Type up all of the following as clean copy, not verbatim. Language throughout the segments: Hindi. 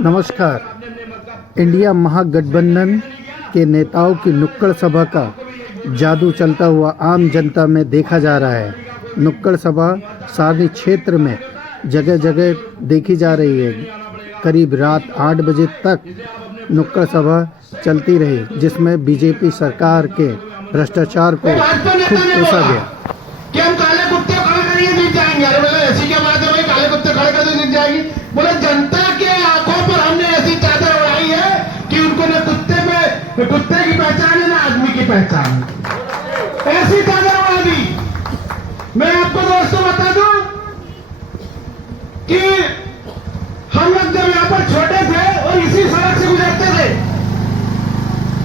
नमस्कार। इंडिया महागठबंधन के नेताओं की नुक्कड़ सभा का जादू चलता हुआ आम जनता में देखा जा रहा है। नुक्कड़ सभा सारनी क्षेत्र में जगह जगह देखी जा रही है। करीब रात 8 बजे तक नुक्कड़ सभा चलती रही, जिसमें बीजेपी सरकार के भ्रष्टाचार को खूब कोसा गया। कि हम काले कुत्ते खड़े करेंगे जीत जाएंगे। अरे बोले ऐसी क्या बात है भाई, काले कुत्ते खड़े कर जीत जाएगी? बोले जनता के आंखों पर हमने ऐसी चादर उड़ाई है कि उनको न कुत्ते की पहचान है, ना आदमी की पहचान है। ऐसी चादर उड़ा दी। मैं आपको दोस्तों बता दूं कि हम लोग जब यहाँ पर छोटे थे और इसी सड़क से गुजरते थे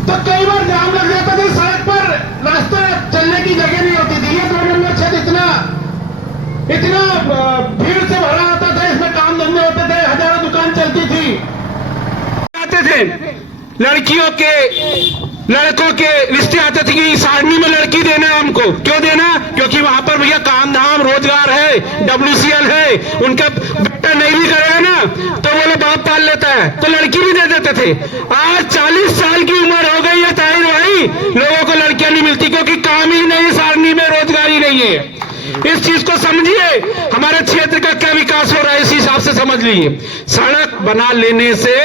तो कई बार जाम लग जाता था सड़क पर, रास्ते चलने की जगह नहीं होती थी। ये 2 नंबर छत इतना भीड़ से भरा होता था, इसमें काम धंधे होते थे, हजारों दुकान चलती थी। आते थे लड़कियों के लड़कों के रिश्ते आते थे कि सारनी में लड़की देना है हमको। क्यों देना? क्योंकि वहां पर भैया काम धाम रोजगार है, WCL है। उनका बेटा नहीं भी करेगा ना तो बोले बाप पाल लेता है, तो लड़की भी दे देते थे। आज 40 साल की उम्र हो गई है ताहिर भाई, लोगों को लड़कियां नहीं मिलती क्योंकि काम ही नहीं, सारनी में रोजगार ही नहीं है। इस चीज को समझिए, हमारे क्षेत्र का क्या विकास हो रहा है इस हिसाब से समझ लीजिए। सड़क बना लेने से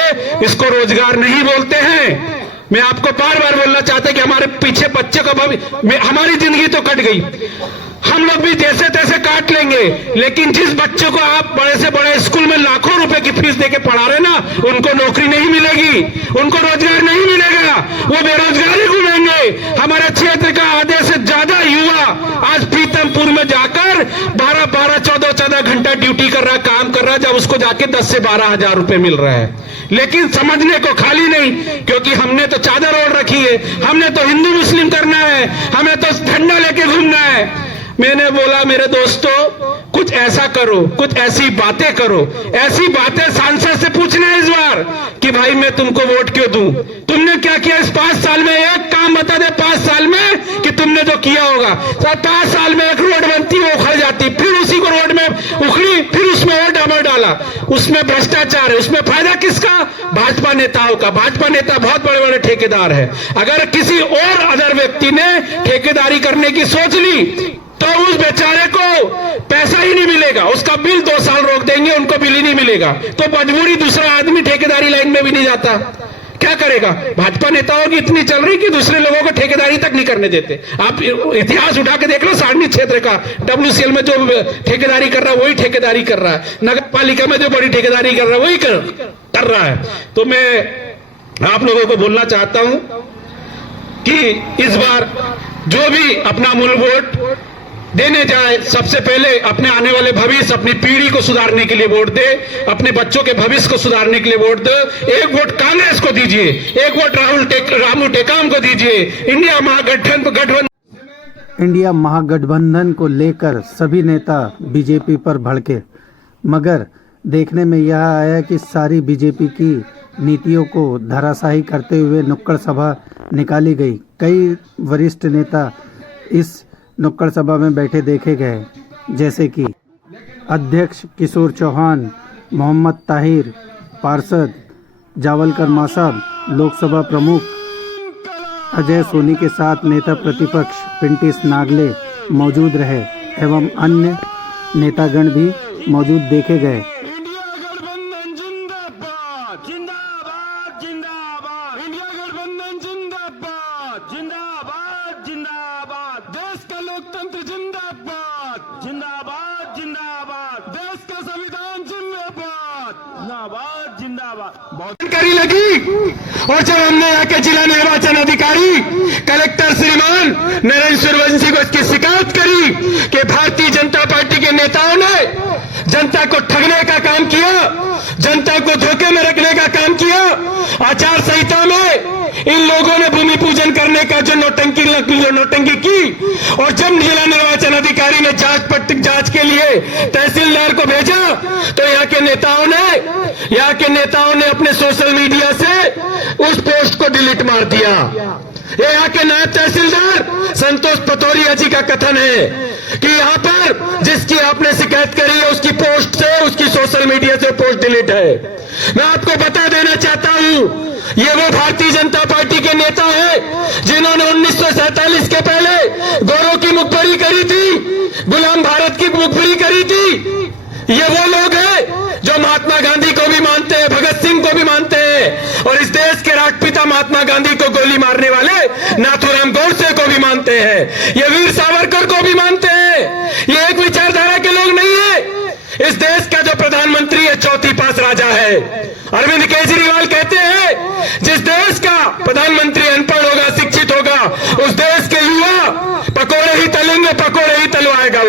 इसको रोजगार नहीं बोलते हैं। मैं आपको बार बार बोलना चाहता हूं कि हमारे पीछे बच्चे को हमारी जिंदगी तो कट गई, हम लोग भी जैसे तैसे काट लेंगे, लेकिन जिस बच्चे को आप बड़े से बड़े स्कूल में लाखों रुपए की फीस देके पढ़ा रहे ना, उनको नौकरी नहीं मिलेगी, उनको रोजगार नहीं मिलेगा, वो बेरोजगारी घूमेंगे। हमारे क्षेत्र का आधे से ज्यादा युवा आज प्रीतमपुर में जाकर 12-12, 14-14 घंटा ड्यूटी कर रहा है, काम कर रहा है, जब उसको जाके 10 से 12 हजार रुपए मिल रहा है। लेकिन समझने को खाली नहीं, क्योंकि हमने तो चादर ओढ़ रखी है, हमने तो हिंदू मुस्लिम करना है, हमें तो झंडा लेके घूमना है। मैंने बोला मेरे दोस्तों, कुछ ऐसा करो, कुछ ऐसी बातें करो, ऐसी बातें सांसद से पूछना है इस बार कि भाई मैं तुमको वोट क्यों दूं, तुमने क्या किया इस 5 साल में? एक काम बता दे 5 साल में कि तुमने जो किया होगा। 5 साल में एक रोड बनती वो उखड़ जाती, फिर उसी को रोड में उखड़ी, फिर उसमें और डामर डाला, उसमें भ्रष्टाचार है, उसमें फायदा किसका? भाजपा नेताओं का। भाजपा नेता बहुत बड़े बड़े ठेकेदार है। अगर किसी और अदर व्यक्ति ने ठेकेदारी करने की सोच ली तो उस बेचारे को पैसा ही नहीं मिलेगा, उसका बिल 2 साल रोक देंगे, उनको बिल ही नहीं मिलेगा, तो मजबूरी दूसरा आदमी ठेकेदारी लाइन में भी नहीं जाता। क्या करेगा? भाजपा नेताओं की इतनी चल रही कि दूसरे लोगों को ठेकेदारी तक नहीं करने देते। आप इतिहास उठा के देख लो, सारनी क्षेत्र का WCL में जो ठेकेदारी कर रहा है वही ठेकेदारी कर रहा है, नगर पालिका में जो बड़ी ठेकेदारी कर रहा है वही कर रहा है। तो मैं आप लोगों को बोलना चाहता हूं कि इस बार जो भी अपना मूल वोट देने जाए, सबसे पहले अपने आने वाले भविष्य, अपनी पीढ़ी को सुधारने के लिए वोट दे, अपने बच्चों के भविष्य को सुधारने के लिए वोट दे। एक वोट कांग्रेस को दीजिए, एक वोट रामू टेकाम को दीजिए। इंडिया महागठबंधन को लेकर सभी नेता बीजेपी पर भड़के, मगर देखने में यह आया कि सारी बीजेपी की नीतियों को धराशायी करते हुए नुक्कड़ सभा निकाली गई। कई वरिष्ठ नेता इस नुक्कड़ सभा में बैठे देखे गए, जैसे कि अध्यक्ष किशोर चौहान, मोहम्मद ताहिर, पार्षद जावलकर मासाब, लोकसभा प्रमुख अजय सोनी के साथ नेता प्रतिपक्ष पिंटिस नागले मौजूद रहे एवं अन्य नेतागण भी मौजूद देखे गए। लोकतंत्र जिंदाबाद, जिंदाबाद, जिंदाबाद, देश का संविधान जिंदाबाद, जिंदाबाद, जिंदाबाद। बहुत करी लगी। और जब हमने यहाँ के जिला निर्वाचन अधिकारी कलेक्टर श्रीमान नरेंद्र सूर्यवंशी को इसकी शिकायत करी कि भारतीय जनता पार्टी के नेताओं ने जनता को ठगने का काम किया, जनता को धोखे में रखने का काम किया, आचार संहिता में इन लोगों ने भूमि पूजन करने का जो नौटंकी की, और जब जिला निर्वाचन अधिकारी ने जांच के लिए तहसीलदार को भेजा तो यहाँ के नेताओं ने अपने सोशल मीडिया से उस पोस्ट को डिलीट मार दिया। ये यहाँ के नायब तहसीलदार संतोष पतौरिया जी का कथन है कि यहाँ पर जिसकी आपने शिकायत करी है उसकी पोस्ट से, उसकी सोशल मीडिया से पोस्ट डिलीट है। मैं आपको बता देना चाहता हूं, ये वो भारतीय जनता पार्टी के नेता हैं जिन्होंने 1947 के पहले गोरों की मुखबरी करी थी, गुलाम भारत की मुखबरी करी थी। ये वो लोग हैं जो महात्मा गांधी को भी मानते हैं, भगत सिंह को भी मानते हैं, और इस देश के राष्ट्रपिता महात्मा गांधी को गोली मारने वाले नाथूराम गोडसे को भी मानते हैं, ये वीर सावरकर को भी मानते हैं। ये एक विचारधारा के लोग नहीं है। इस देश का जो प्रधानमंत्री है चौथी पास राजा है। अरविंद केजरीवाल कहते हैं जिस देश का प्रधानमंत्री अनपढ़ होगा, शिक्षित होगा, उस देश के युवा पकोड़े ही तलेंगे, पकोड़े ही तलवाएगा।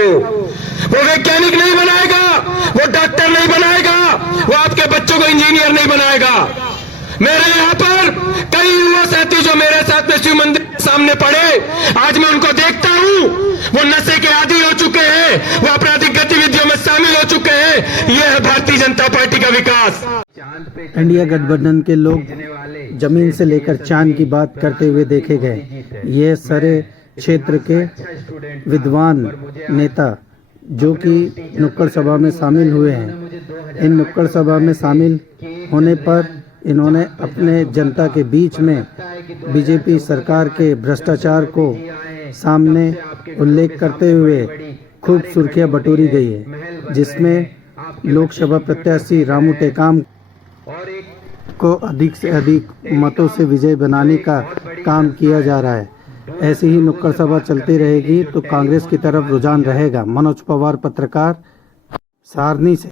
वो वैज्ञानिक नहीं बनाएगा, वो डॉक्टर नहीं बनाएगा, वो आपके बच्चों को इंजीनियर नहीं बनाएगा। मेरे यहाँ पर कई युवा साथी जो मेरे साथ में शिव मंदिर के सामने पड़े, आज मैं उनको देखता हूँ, वो नशे के आदी हो चुके हैं, वो आपराधिक गतिविधियों में शामिल हो चुके हैं। यह है भारतीय जनता पार्टी का विकास। इंडिया गठबंधन के लोग जमीन से लेकर चांद की बात करते हुए देखे गए। ये सारे क्षेत्र के विद्वान नेता जो कि नुक्कड़ सभा में शामिल हुए हैं, इन नुक्कड़ सभा में शामिल होने पर इन्होंने अपने जनता के बीच में बीजेपी सरकार के भ्रष्टाचार को सामने उल्लेख करते हुए खूब सुर्खियां बटोरी गई है, जिसमें लोकसभा प्रत्याशी रामू टेकाम को अधिक से अधिक मतों से विजय बनाने का काम किया जा रहा है। ऐसी ही नुक्कड़ सभा चलती रहेगी तो कांग्रेस की तरफ रुझान रहेगा। मनोज पवार, पत्रकार, सारनी से।